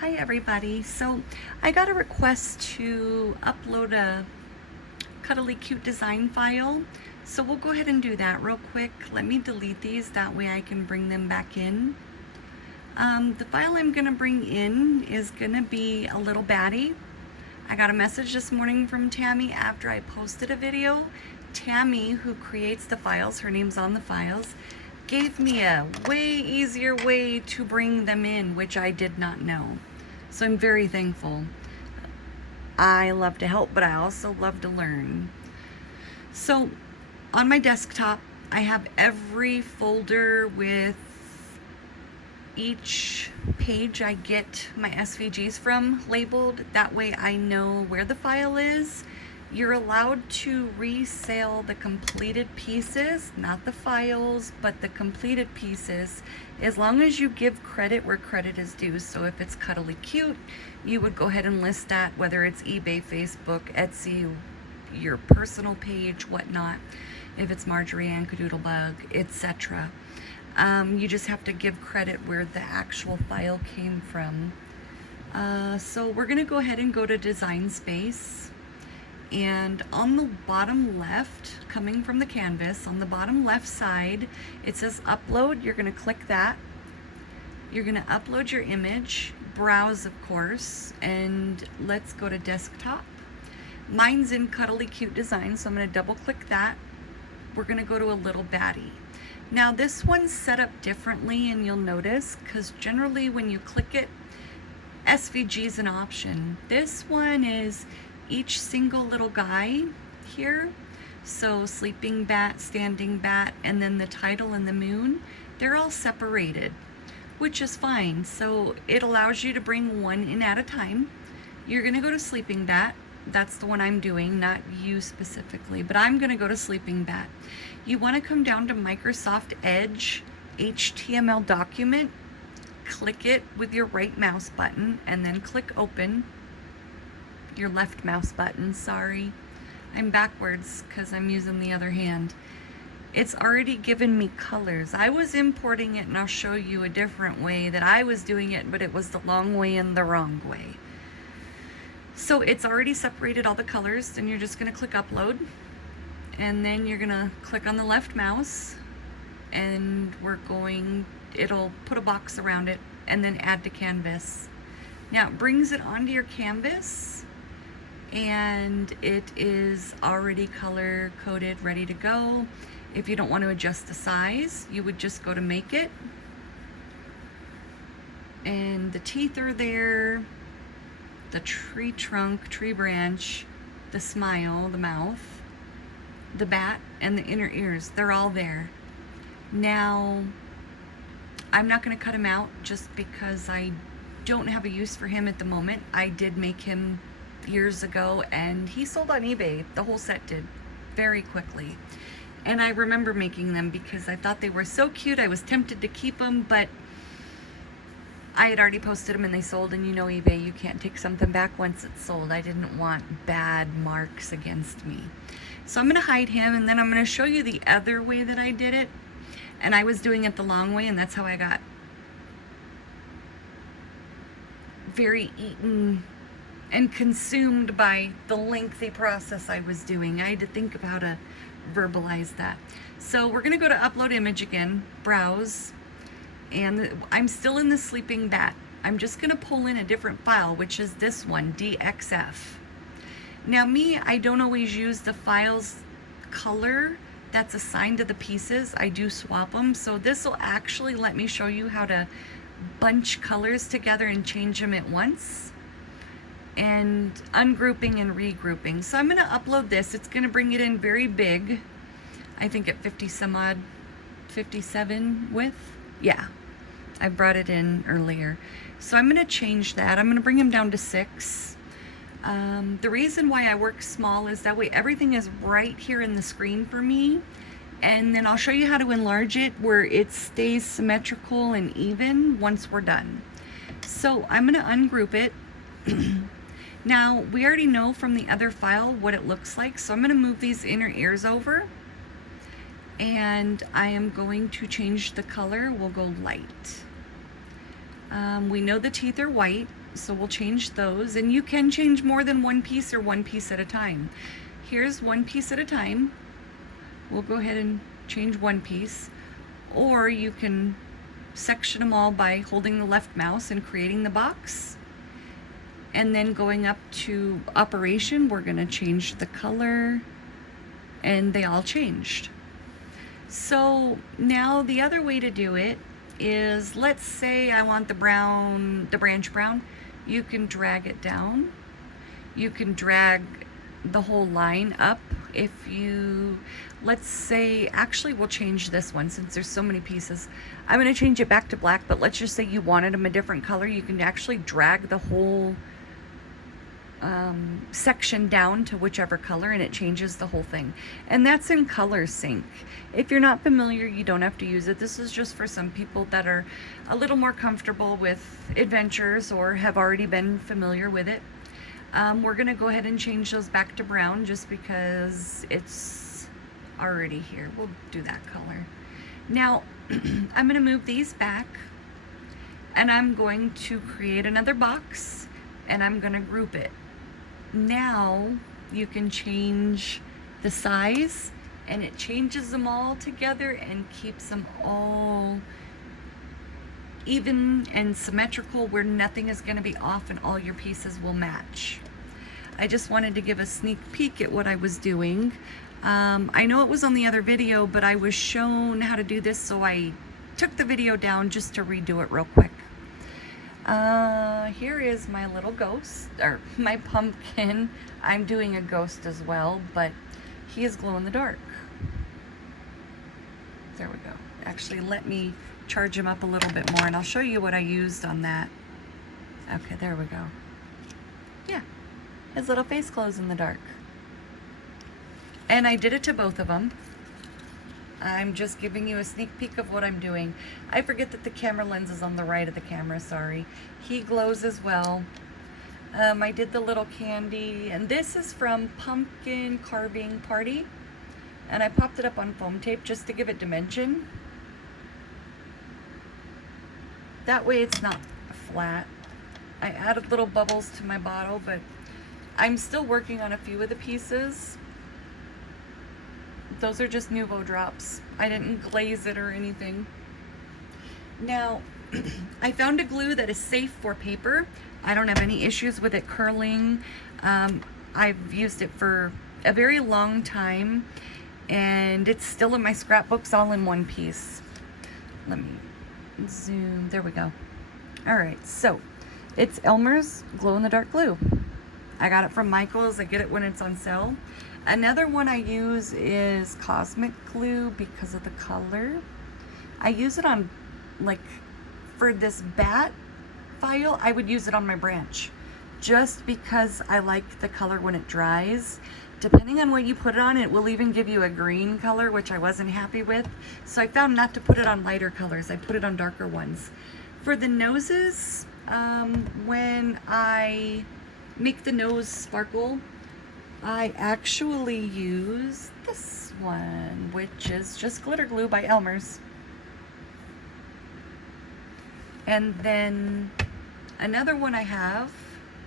Hi everybody. So I got a request to upload a cuddly cute design file. So we'll go ahead and do that real quick. Let me delete these, that way I can bring them back in. The file I'm gonna bring in is gonna be a little baddie. I got a message this morning from Tammy after I posted a video. Tammy, who creates the files, her name's on the files, gave me a way easier way to bring them in, which I did not know. So I'm very thankful. I love to help, but I also love to learn. So on my desktop, I have every folder with each page I get my SVGs from labeled. That way I know where the file is. You're allowed to resell the completed pieces, not the files, but the completed pieces, as long as you give credit where credit is due. So if it's cuddly cute, you would go ahead and list that, whether it's eBay, Facebook, Etsy, your personal page, whatnot. If it's Marjorie Ann Cadoodlebug, etc. You just have to give credit where the actual file came from. So we're gonna go ahead and go to Design Space. And on the bottom left, coming from the canvas, on the bottom left side, it says upload. You're gonna click that. You're gonna upload your image, browse of course, and let's go to desktop. Mine's in cuddly cute design, so I'm gonna double click that. We're gonna go to a little baddie. Now this one's set up differently, and you'll notice, because generally when you click it, SVG is an option. This one is each single little guy here. So sleeping bat, standing bat, and then the title and the moon, they're all separated, which is fine. So it allows you to bring one in at a time. You're gonna go to sleeping bat. That's the one I'm doing, not you specifically, but I'm gonna go to sleeping bat. You wanna come down to Microsoft Edge HTML document, click it with your right mouse button, and then click open. Your left mouse button, sorry. I'm backwards because I'm using the other hand. It's already given me colors. I was importing it, and I'll show you a different way that I was doing it, but it was the long way and the wrong way. So it's already separated all the colors, and you're just gonna click upload, and then you're gonna click on the left mouse, and it'll put a box around it, and then add to canvas. Now it brings it onto your canvas, and it is already color coded, ready to go. If you don't want to adjust the size, you would just go to make it, and the teeth are there, the tree trunk, tree branch, the smile, the mouth, the bat, and the inner ears, they're all there. Now I'm not going to cut him out just because I don't have a use for him at the moment. I did make him years ago, and he sold on eBay, the whole set did, very quickly. And I remember making them because I thought they were so cute. I was tempted to keep them, but I had already posted them and they sold, and you know eBay, you can't take something back once it's sold. I didn't want bad marks against me. So I'm gonna hide him, and then I'm gonna show you the other way that I did it. And I was doing it the long way, and that's how I got very eaten and consumed by the lengthy process I was doing. I had to think of how to verbalize that. So we're gonna go to upload image again, browse, and I'm still in the sleeping bat. I'm just gonna pull in a different file, which is this one, DXF. Now me, I don't always use the file's color that's assigned to the pieces. I do swap them, so this will actually let me show you how to bunch colors together and change them at once, and ungrouping and regrouping. So I'm gonna upload this. It's gonna bring it in very big. I think at 50 some odd, 57 width. Yeah, I brought it in earlier. So I'm gonna change that. I'm gonna bring him down to 6. The reason why I work small is that way everything is right here in the screen for me. And then I'll show you how to enlarge it where it stays symmetrical and even once we're done. So I'm gonna ungroup it. Now, we already know from the other file what it looks like, so I'm going to move these inner ears over, and I am going to change the color. We'll go light. We know the teeth are white, So we'll change those, and you can change more than one piece or one piece at a time. Here's one piece at a time. We'll go ahead and change one piece, or you can section them all by holding the left mouse and creating the box. And then going up to operation, we're going to change the color, and they all changed. So now the other way to do it is, let's say I want the brown, the branch brown. You can drag it down. You can drag the whole line up. If you, let's say, actually we'll change this one since there's so many pieces. I'm going to change it back to black, but let's just say you wanted them a different color. You can actually drag the whole section down to whichever color, and it changes the whole thing. And that's in Color Sync. If you're not familiar, you don't have to use it. This is just for some people that are a little more comfortable with adventures or have already been familiar with it. We're going to go ahead and change those back to brown just because it's already here. We'll do that color. Now I'm going to move these back, and I'm going to create another box, and I'm going to group it. Now you can change the size, and it changes them all together and keeps them all even and symmetrical, where nothing is going to be off and all your pieces will match. I just wanted to give a sneak peek at what I was doing. I know it was on the other video, but I was shown how to do this, so I took the video down just to redo it real quick. Here is my little ghost, or my pumpkin. I'm doing a ghost as well, but he is glow in the dark. There we go. Actually, let me charge him up a little bit more, and I'll show you what I used on that. Okay, there we go. Yeah, his little face glows in the dark. And I did it to both of them. I'm just giving you a sneak peek of what I'm doing. I forget that the camera lens is on the right of the camera, sorry. He glows as well. I did the little candy, and this is from Pumpkin Carving Party. And I popped it up on foam tape just to give it dimension. That way it's not flat. I added little bubbles to my bottle, but I'm still working on a few of the pieces. Those are just Nuvo drops. I didn't glaze it or anything. Now, I found a glue that is safe for paper. I don't have any issues with it curling. I've used it for a very long time, and it's still in my scrapbooks all in one piece. Let me zoom. There we go. All right, so it's Elmer's glow-in-the-dark glue. I got it from Michael's. I get it when it's on sale. Another one I use is Cosmic Glue because of the color. I use it on, like, for this bat file, I would use it on my branch just because I like the color when it dries. Depending on what you put it on, it will even give you a green color, which I wasn't happy with. So I found not to put it on lighter colors. I put it on darker ones. For the noses, when I make the nose sparkle, I actually use this one, which is just glitter glue by Elmer's. And then another one I have,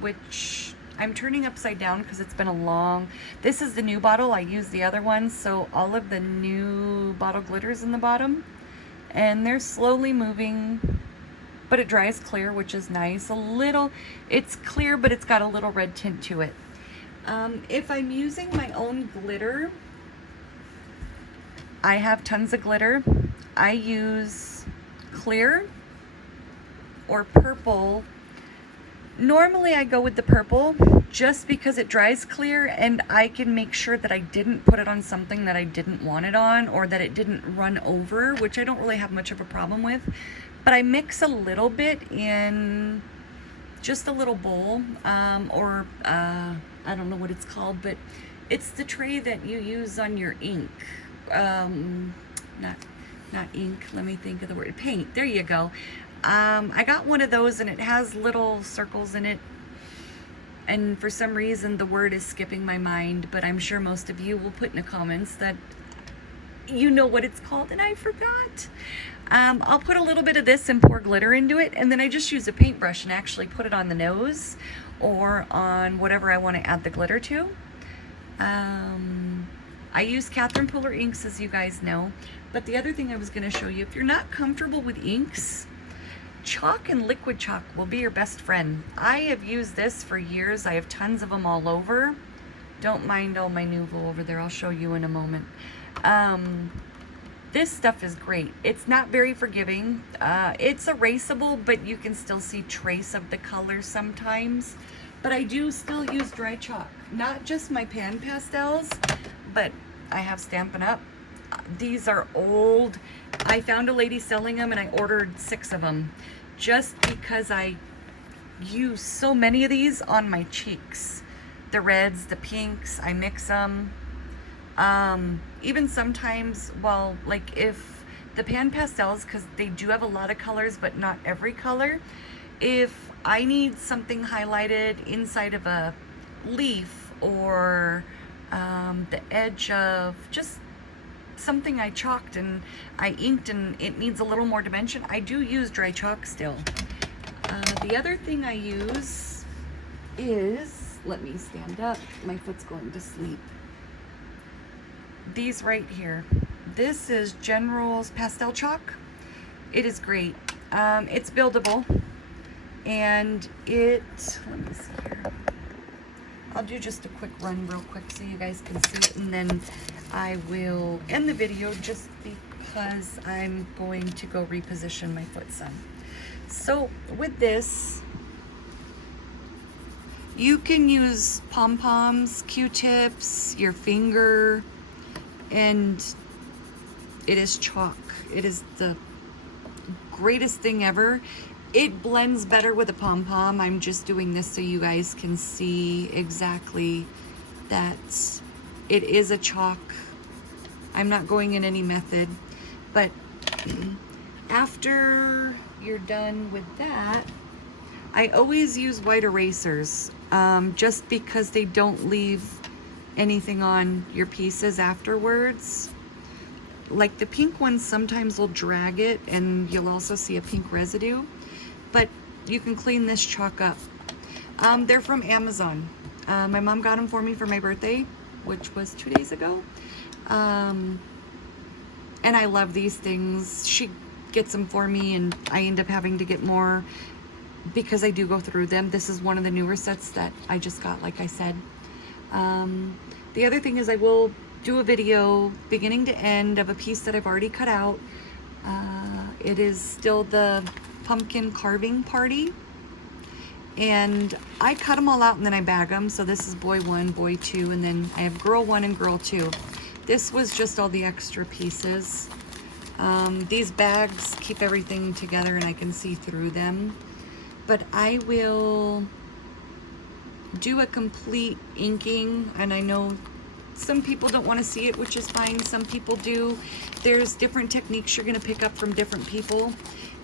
which I'm turning upside down because it's been a long, this is the new bottle. I use the other one, so all of the new bottle glitters in the bottom, and they're slowly moving, but it dries clear, which is nice. A little, it's clear, but it's got a little red tint to it. If I'm using my own glitter, I have tons of glitter. I use clear or purple. Normally I go with the purple just because it dries clear, and I can make sure that I didn't put it on something that I didn't want it on, or that it didn't run over, which I don't really have much of a problem with. But I mix a little bit in just a little bowl, I don't know what it's called, but it's the tray that you use on your ink. Not ink, let me think of the word. Paint, there you go. I got one of those, and it has little circles in it. And for some reason, the word is skipping my mind, but I'm sure most of you will put in the comments that you know what it's called, and I forgot. I'll put a little bit of this and pour glitter into it, and then I just use a paintbrush and actually put it on the nose or on whatever I want to add the glitter to. I use Catherine Puller inks, as you guys know, but the other thing I was going to show you, if you're not comfortable with inks, chalk and liquid chalk will be your best friend. I have used this for years. I have tons of them all over. Don't mind all my Nuvo over there. I'll show you in a moment. This stuff is great. It's not very forgiving. It's erasable, but you can still see trace of the color sometimes. But I do still use dry chalk. Not just my pan pastels, but I have Stampin' Up. These are old. I found a lady selling them and I ordered 6 of them just because I use so many of these on my cheeks. The reds, the pinks, I mix them. Even sometimes, well, like if the pan pastels, because they do have a lot of colors, but not every color, if I need something highlighted inside of a leaf or the edge of just something I chalked and I inked and it needs a little more dimension, I do use dry chalk still. The other thing I use is, let me stand up, my foot's going to sleep. These right here. This is General's Pastel Chalk. It is great. It's buildable and it, let me see here. I'll do just a quick run real quick so you guys can see it, and then I will end the video just because I'm going to go reposition my foot some. So with this, you can use pom-poms, Q-tips, your finger, and it is chalk. It is the greatest thing ever. It blends better with a pom-pom. I'm just doing this so you guys can see exactly that it is a chalk. I'm not going in any method, but after you're done with that, I always use white erasers, just because they don't leave anything on your pieces afterwards. Like the pink ones sometimes will drag it and you'll also see a pink residue, but you can clean this chalk up. They're from Amazon. My mom got them for me for my birthday, which was 2 days ago. And I love these things. She gets them for me and I end up having to get more because I do go through them. This is one of the newer sets that I just got, like I said. The other thing is I will do a video beginning to end of a piece that I've already cut out. It is still the pumpkin carving party. And I cut them all out and then I bag them. So this is boy 1, boy 2, and then I have girl 1 and girl 2. This was just all the extra pieces. These bags keep everything together and I can see through them. But I will do a complete inking, and I know some people don't want to see it, which is fine. Some people do. There's different techniques you're going to pick up from different people,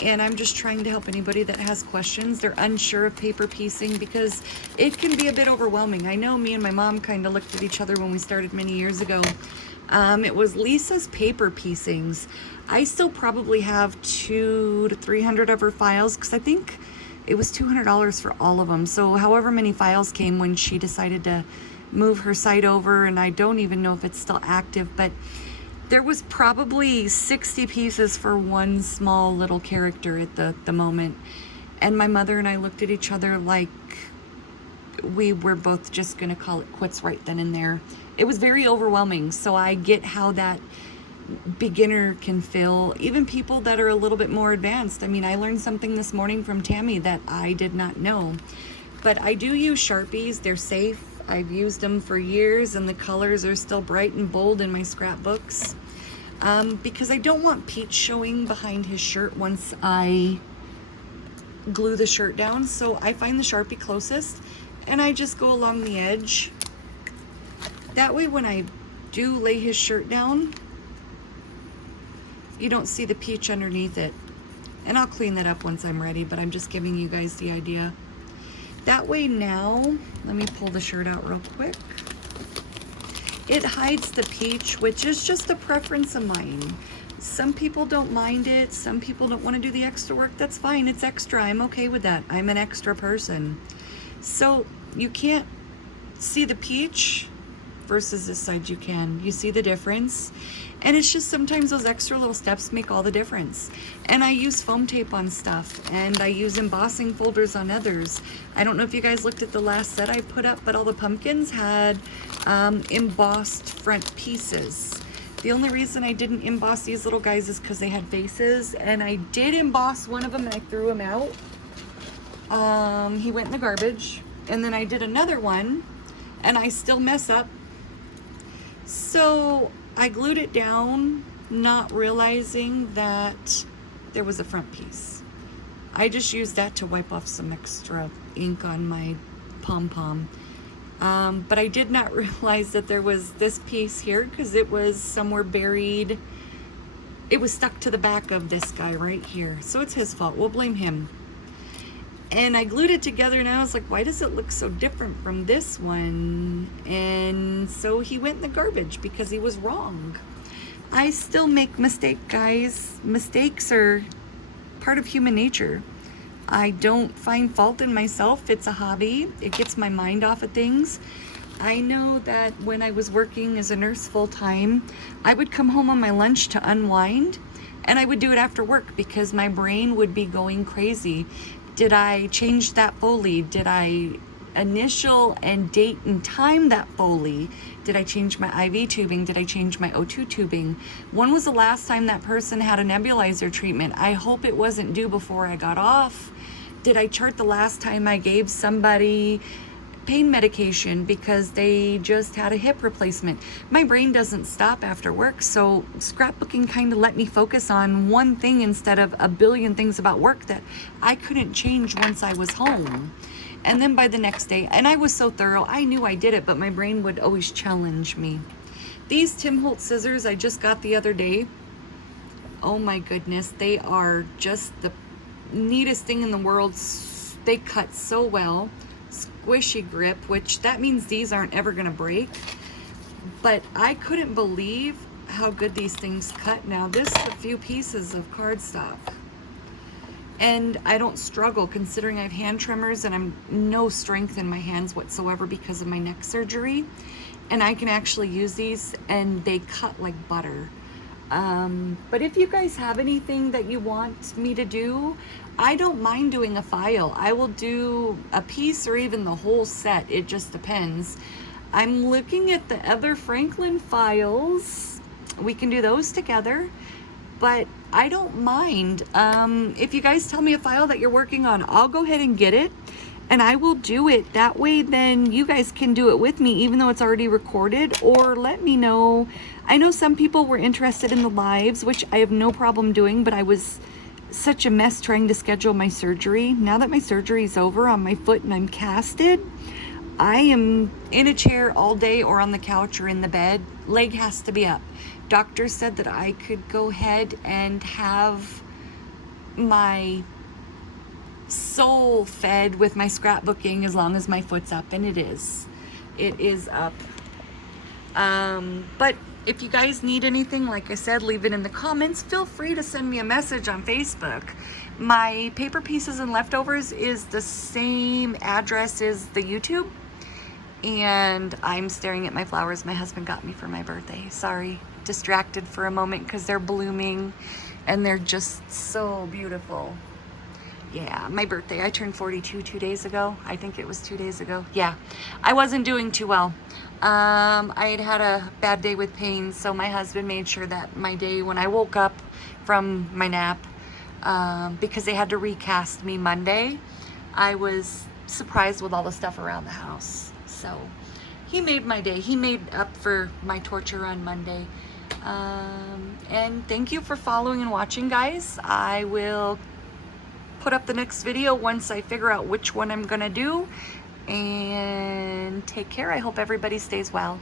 and I'm just trying to help anybody that has questions. They're unsure of paper piecing because it can be a bit overwhelming. I know me and my mom kind of looked at each other when we started many years ago. It was Lisa's paper piecings. I still probably have 200 to 300 of her files because I think it was $200 for all of them. So however many files came when she decided to move her site over, and I don't even know if it's still active, but there was probably 60 pieces for one small little character at the moment. And my mother and I looked at each other like we were both just gonna call it quits right then and there. It was very overwhelming, so I get how that beginner can feel, even people that are a little bit more advanced. I mean, I learned something this morning from Tammy that I did not know. But I do use Sharpies. They're safe. I've used them for years and the colors are still bright and bold in my scrapbooks, because I don't want Pete showing behind his shirt once I glue the shirt down. So I find the Sharpie closest and I just go along the edge. That way when I do lay his shirt down, you don't see the peach underneath it. And I'll clean that up once I'm ready, but I'm just giving you guys the idea. That way now, let me pull the shirt out real quick. It hides the peach, which is just a preference of mine. Some people don't mind it. Some people don't want to do the extra work. That's fine. It's extra. I'm okay with that. I'm an extra person. So you can't see the peach versus this side. You can. You see the difference? And it's just sometimes those extra little steps make all the difference. And I use foam tape on stuff, and I use embossing folders on others. I don't know if you guys looked at the last set I put up, but all the pumpkins had embossed front pieces. The only reason I didn't emboss these little guys is because they had faces, and I did emboss one of them and I threw him out. He went in the garbage. And then I did another one and I still mess up. So I glued it down, not realizing that there was a front piece. I just used that to wipe off some extra ink on my pom-pom. But I did not realize that there was this piece here because it was somewhere buried. It was stuck to the back of this guy right here. So it's his fault. We'll blame him. And I glued it together and I was like, why does it look so different from this one? And so he went in the garbage because he was wrong. I still make mistakes, guys. Mistakes are part of human nature. I don't find fault in myself. It's a hobby. It gets my mind off of things. I know that when I was working as a nurse full-time, I would come home on my lunch to unwind, and I would do it after work because my brain would be going crazy. Did I change that Foley? Did I initial and date and time that Foley? Did I change my IV tubing? Did I change my O2 tubing? When was the last time that person had a nebulizer treatment? I hope it wasn't due before I got off. Did I chart the last time I gave somebody pain medication because they just had a hip replacement? My brain doesn't stop after work, so scrapbooking kind of let me focus on one thing instead of a billion things about work that I couldn't change once I was home. And then by the next day, and I was so thorough, I knew I did it, but my brain would always challenge me. These Tim Holtz scissors I just got the other day, oh my goodness, they are just the neatest thing in the world. They cut so well. Squishy grip, which that means these aren't ever gonna break, but I couldn't believe how good these things cut. Now this is a few pieces of cardstock, and I don't struggle considering I have hand tremors and I'm no strength in my hands whatsoever because of my neck surgery, and I can actually use these and they cut like butter. But if you guys have anything that you want me to do, I don't mind doing a file. I will do a piece or even the whole set. It just depends. I'm looking at the other Franklin files. We can do those together, but I don't mind. If you guys tell me a file that you're working on, I'll go ahead and get it and I will do it. That way then you guys can do it with me even though it's already recorded, or let me know. I know some people were interested in the lives, which I have no problem doing, but I was such a mess trying to schedule my surgery. Now that my surgery is over on my foot and I'm casted, I am in a chair all day or on the couch or in the bed. Leg has to be up. Doctor said that I could go ahead and have my soul fed with my scrapbooking as long as my foot's up, and it is. It is up. But if you guys need anything, like I said, leave it in the comments. Feel free to send me a message on Facebook. My Paper Pieces and Leftovers is the same address as the YouTube. And I'm staring at my flowers my husband got me for my birthday. Sorry, distracted for a moment because they're blooming and they're just so beautiful. Yeah, my birthday. I turned 42 2 days ago. I think it was 2 days ago. Yeah, I wasn't doing too well. I had a bad day with pain, so my husband made sure that my day when I woke up from my nap, because they had to recast me Monday, I was surprised with all the stuff around the house. So he made my day. He made up for my torture on Monday. And thank you for following and watching, guys. I will put up the next video once I figure out which one I'm gonna do. And take care. I hope everybody stays well.